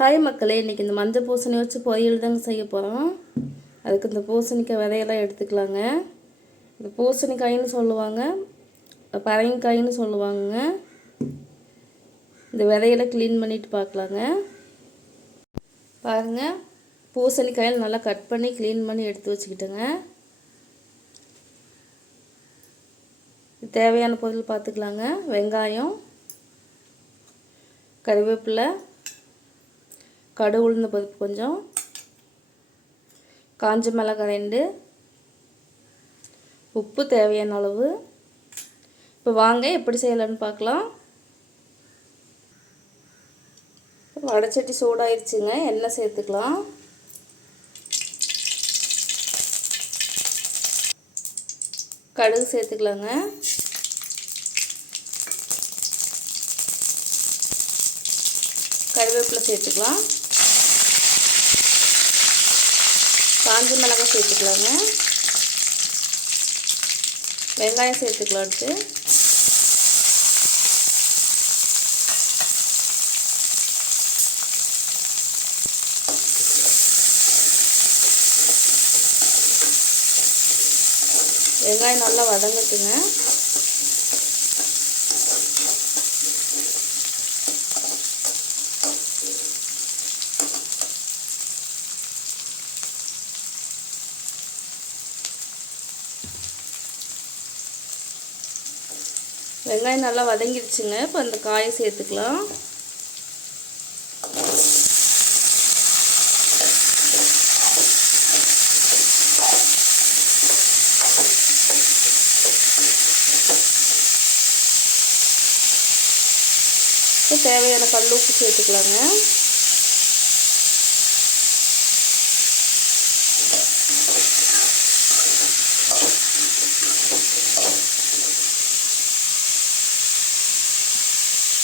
Hi மக்களே இன்றைக்கி இந்த மஞ்சள் பூசணி வச்சு பொரியல் தாங்க செய்ய போகிறோம் அதுக்கு இந்த பூசணிக்காய் விதையெல்லாம் எடுத்துக்கலாங்க. இந்த பூசணிக்காயின்னு சொல்லுவாங்க பரங்கிக்காயின்னு சொல்லுவாங்க இந்த விதையெல்லாம் க்ளீன் பண்ணிட்டு பார்க்கலாங்க. பாருங்கள் பூசணிக்காயில் நல்லா கட் பண்ணி க்ளீன் பண்ணி எடுத்து வச்சுக்கிட்டேங்க. தேவையான பொருள் பார்த்துக்கலாங்க. வெங்காயம் கருவேப்பிலை கடு உளுந்த பருப்பு கொஞ்சம் காஞ்ச மிளகாய் ரெண்டு உப்பு தேவையான அளவு. இப்போ வாங்க எப்படி செய்யலான்னு பார்க்கலாம். வடைச்சட்டி சூடாயிருச்சுங்க எண்ணெய் சேர்த்துக்கலாம். கடுகு சேர்த்துக்கலாங்க. கருவேப்பிலை சேர்த்துக்கலாம். காஞ்ச மிளகாய் சேர்த்துக்கலாங்க. வெங்காயம் சேர்த்துக்கலாம் அடுத்து. வெங்காயம் நல்லா வதங்கட்டுங்க. வெங்காயம் நல்லா வதங்கிடுச்சுங்க. இப்போ அந்த காயை சேர்த்துக்கலாம். இப்போ தேவையான கல் உப்பு சேர்த்துக்கலாங்க.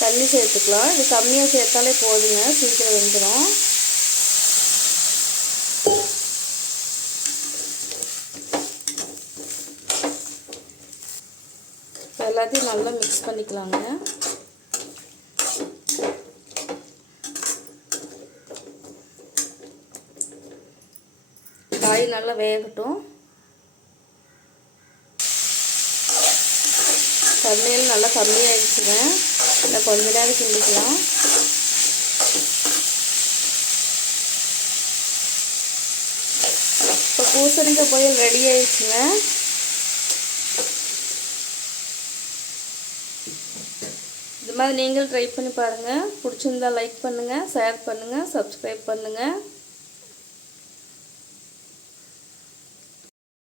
தண்ணி சேர்த்துக்கலாம். இது கம்மியாக சேர்த்தாலே போதுங்க. சீக்கிரம் வெந்துடும் எல்லாத்தையும் நல்லா மிக்ஸ் பண்ணிக்கலாங்க. காய் நல்லா வேகட்டும். தண்ணியில் நல்லா கம்மியாகிடுச்சுங்க இன்னும் கொஞ்ச நேரம் கிண்டிக்கலாம். இப்போ பூசணிக்காய் பொரியல் ரெடி ஆயிடுச்சுங்க. இது மாதிரி நீங்களும் ட்ரை பண்ணி பாருங்கள் பிடிச்சிருந்தா லைக் பண்ணுங்கள் ஷேர் பண்ணுங்கள் சப்ஸ்கிரைப் பண்ணுங்கள்